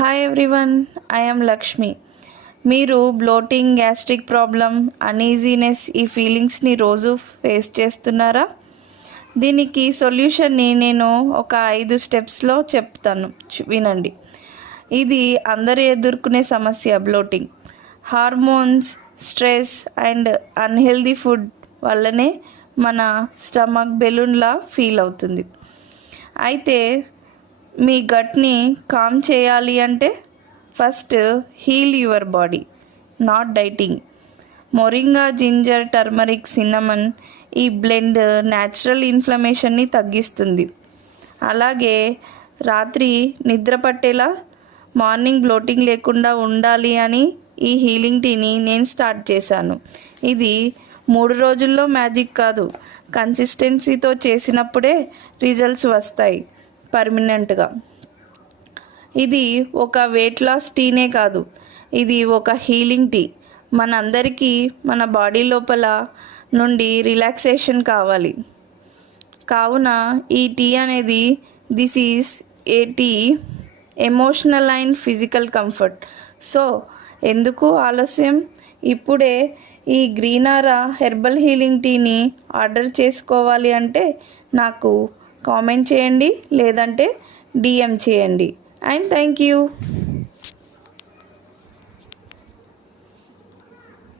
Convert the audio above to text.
Hi everyone, I am Lakshmi. మీరు bloating, gastric problem, uneasiness ఈ ఫీలింగ్స్ని రోజు ఫేస్ చేస్తున్నారా? దీనికి సొల్యూషన్ని నేను ఒక 5 స్టెప్స్లో చెప్తాను, వినండి. ఇది అందరూ ఎదుర్కొనే సమస్య. Bloating hormones, stress and unhealthy food వల్లనే మన స్టమక్ బెలూన్లా ఫీల్ అవుతుంది. అయితే మీ గట్ని కామ్ చేయాలి అంటే first heal your body, not dieting. Moringa, ginger, turmeric, cinnamon ఈ బ్లెండ్ న్యాచురల్ ఇన్ఫ్లమేషన్ని తగ్గిస్తుంది. అలాగే రాత్రి నిద్ర పట్టేలా మార్నింగ్ బ్లోటింగ్ లేకుండా ఉండాలి అని ఈ హీలింగ్ టీని నేను స్టార్ట్ చేశాను. ఇది 3 రోజుల్లో మ్యాజిక్ కాదు, కన్సిస్టెన్సీతో చేసినప్పుడే రిజల్ట్స్ వస్తాయి పర్మనెంట్గా. ఇది ఒక వెయిట్ లాస్ టీనే కాదు, ఇది ఒక హీలింగ్ టీ. మనందరికీ మన బాడీ లోపల నుండి రిలాక్సేషన్ కావాలి. కావున ఈ టీ అనేది this is a tea emotional and physical comfort. So ఎందుకు ఆలస్యం? ఇప్పుడే ఈ గ్రీనారా హెర్బల్ హీలింగ్ టీని ఆర్డర్ చేసుకోవాలి అంటే నాకు కామెంట్ చేయండి, లేదంటే DM చేయండి. And thank you.